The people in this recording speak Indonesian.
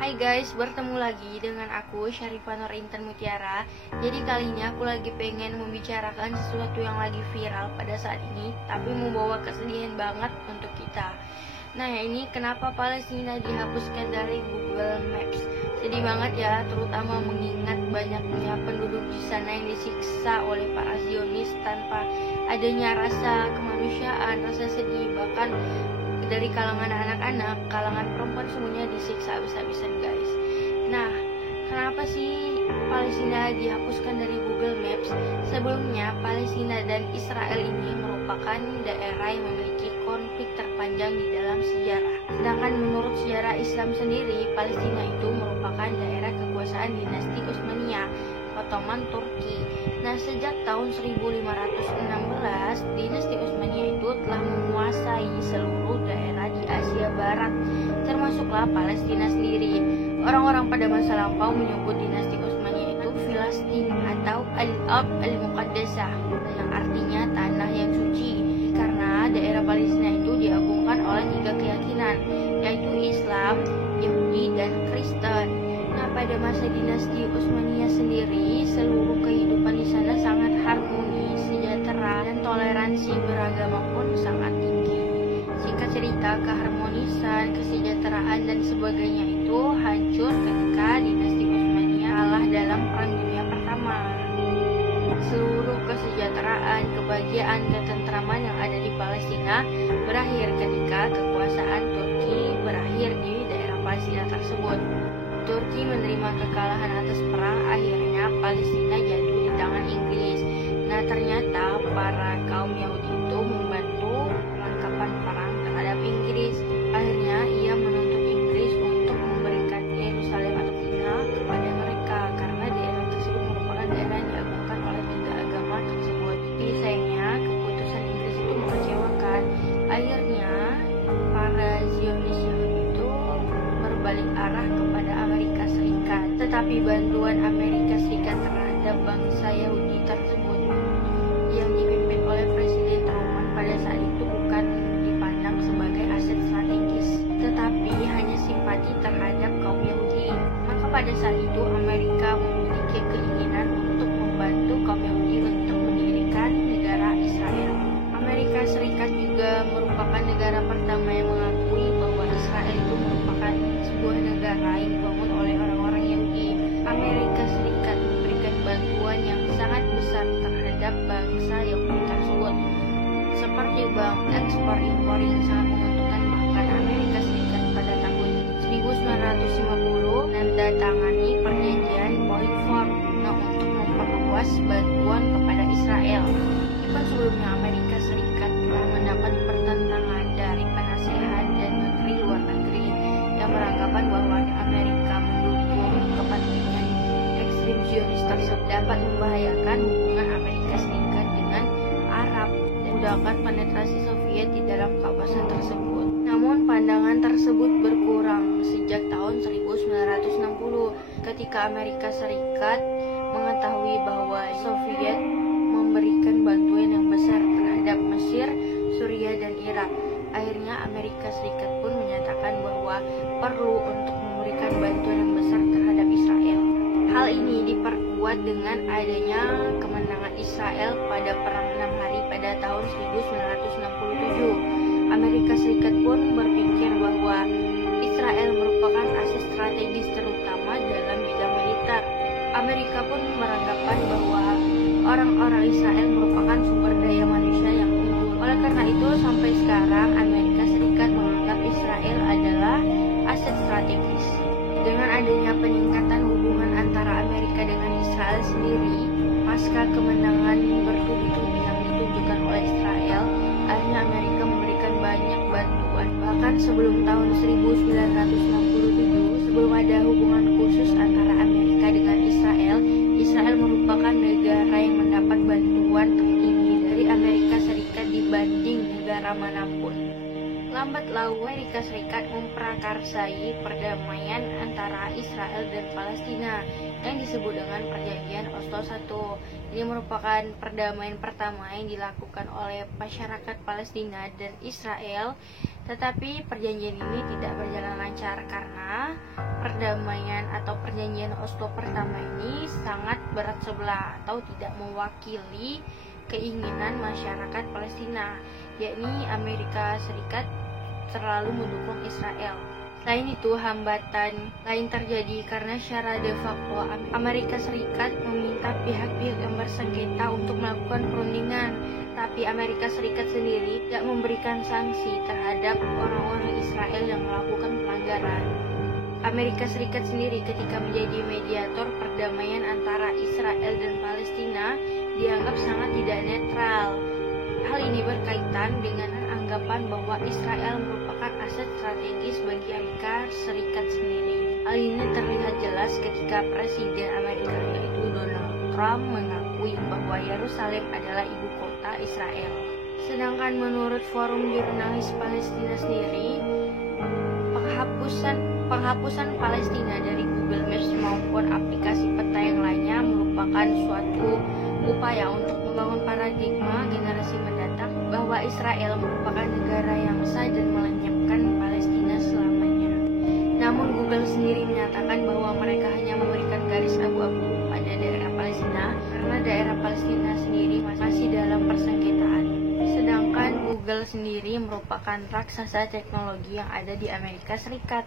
Hai guys, bertemu lagi dengan aku Syarifah Nur Intan Mutiara. Jadi kali ini aku lagi pengen membicarakan sesuatu yang lagi viral pada saat ini, tapi membawa kesedihan banget untuk kita. Nah ya ini kenapa Palestina dihapuskan dari Google Maps. Sedih banget ya, terutama mengingat banyaknya penduduk di sana yang disiksa oleh para Zionis tanpa adanya rasa kemanusiaan, rasa sedih, bahkan dari kalangan anak-anak, kalangan perempuan semuanya disiksa habis-habisan guys. Nah, kenapa sih Palestina dihapuskan dari Google Maps? Sebelumnya, Palestina dan Israel ini merupakan daerah yang memiliki konflik terpanjang di dalam sejarah. Sedangkan menurut sejarah Islam sendiri, Palestina itu merupakan daerah kekuasaan dinasti Utsmaniyah Ottoman Turki. Nah, sejak tahun 1516, dinasti Utsmaniyah itu telah menguasai seluruh daerah di Asia Barat, termasuklah Palestina sendiri. Orang-orang pada masa lampau menyebut dinasti Utsmaniyah itu Filastin atau Al-Ard Al-Muqaddasah, yang artinya tanah yang suci, karena daerah Palestina itu diagungkan oleh 3 keyakinan, yaitu Islam, Yahudi, dan Kristen. Nah, pada masa dinasti Utsmaniyah sendiri, seluruh kehidupan di sana sangat harmonis, sejahtera, dan toleransi beragama pun sangat tinggi. Singkat cerita, keharmonisan, kesejahteraan, dan sebagainya itu hancur ketika dinasti Utsmaniyah kalah dalam Perang Dunia Pertama. Seluruh kesejahteraan, kebahagiaan, ketentraman yang ada di Palestina berakhir ketika kekuasaan Turki berakhir di daerah Palestina tersebut. Turki menerima kekalahan atas perang, akhirnya Palestina jatuh di tangan Inggris. Nah, ternyata para kaum Yahudi itu membantu perlengkapan perang terhadap Inggris. Akhirnya ia menuntut Inggris untuk memberikan Yerusalem atau Palestina kepada mereka, karena daerah tersebut merupakan daerah yang diagungkan oleh 3 agama tersebut. Tapi sayangnya keputusan Inggris itu mengecewakan. Akhirnya para Zionis itu berbalik arah kepada Amerika Serikat. Tetapi bantuan Amerika Serikat terhadap bangsa Yahudi tersebut yang dipimpin oleh Presiden Truman pada saat itu bukan dipandang sebagai aset strategis, tetapi hanya simpati terhadap kaum Yahudi. Maka pada saat itu Amerika memiliki keinginan untuk membantu kaum Yahudi untuk mendirikan negara Israel. Amerika Serikat juga merupakan negara pertama yang mengakui bahwa Israel itu merupakan sebuah negara yang dibangun oleh orang-orang Yahudi. Amerika Serikat memberikan bantuan yang sangat besar terhadap bangsa Yahudi tersebut, seperti bank ekspor-impor yang sangat menguntungkan. Bahkan Amerika Serikat pada tahun 1950 menandatangani perjanjian Balfour untuk memperluas bantuan kepada Israel. Bahkan sebelumnya Amerika Serikat telah mendapat pertentangan dari penasehat dan menteri luar negeri yang beranggapan bahwa Amerika mendukung kepentingan ekstrem Zionis tersebut dapat membahayakan hubungan Amerika Serikat dengan Arab dan memudahkan penetrasi Soviet di dalam kawasan tersebut. Namun pandangan tersebut berkurang sejak tahun 1960 ketika Amerika Serikat mengetahui bahwa Soviet memberikan bantuan yang besar terhadap Mesir, Suriah, dan Irak. Akhirnya Amerika Serikat pun menyatakan bahwa perlu untuk memberikan bantuan yang besar terhadap Israel. Hal ini diperkuat dengan adanya kemenangan Israel pada Perang 6 Hari pada tahun 1967. Amerika Serikat pun berpikir bahwa Israel merupakan aset strategis terutama dalam bidang militer. Amerika pun beranggapan bahwa orang-orang Israel merupakan sumber daya manusia yang unggul. Oleh karena itu, sampai sekarang Amerika Serikat menganggap Israel adalah aset strategis. Dengan adanya peningkatan hubungan antara Amerika dengan Israel sendiri, pasca kemenangan bertubi-tubi yang ditunjukkan oleh Israel, akhirnya Amerika memberikan banyak bantuan. Bahkan sebelum tahun 1967, sebelum ada hubungan khusus antara Amerika dengan Israel, Israel merupakan negara yang mendapat bantuan tertinggi dari Amerika Serikat dibanding negara manapun. Lambat laun Amerika Serikat memprakarsai perdamaian antara Israel dan Palestina yang disebut dengan Perjanjian Oslo I. Ini merupakan perdamaian pertama yang dilakukan oleh masyarakat Palestina dan Israel, tetapi perjanjian ini tidak berjalan lancar karena perdamaian atau Perjanjian Oslo pertama ini sangat berat sebelah atau tidak mewakili keinginan masyarakat Palestina, yakni Amerika Serikat terlalu mendukung Israel. Selain itu, hambatan lain terjadi karena secara de facto Amerika Serikat meminta pihak-pihak yang bersengketa untuk melakukan perundingan, tapi Amerika Serikat sendiri tidak memberikan sanksi terhadap orang-orang Israel yang melakukan pelanggaran. Amerika Serikat sendiri ketika menjadi mediator perdamaian antara Israel dan Palestina dianggap sangat tidak netral. Hal ini berkaitan dengan anggapan bahwa Israel merupakan aset strategis bagi Amerika Serikat sendiri. Hal ini terlihat jelas ketika Presiden Amerika yaitu Donald Trump mengakui bahwa Yerusalem adalah ibu kota Israel. Sedangkan menurut Forum Jurnalis Palestina sendiri, penghapusan Palestina dari Google Maps maupun aplikasi peta yang lainnya merupakan suatu upaya untuk membangun paradigma generasi mendatang bahwa Israel merupakan negara yang sah dan melenyapkan Palestina selamanya. Namun Google sendiri menyatakan bahwa mereka hanya memberikan garis abu-abu pada daerah Palestina karena daerah Palestina sendiri masih dalam persengketaan. Sedangkan Google sendiri merupakan raksasa teknologi yang ada di Amerika Serikat.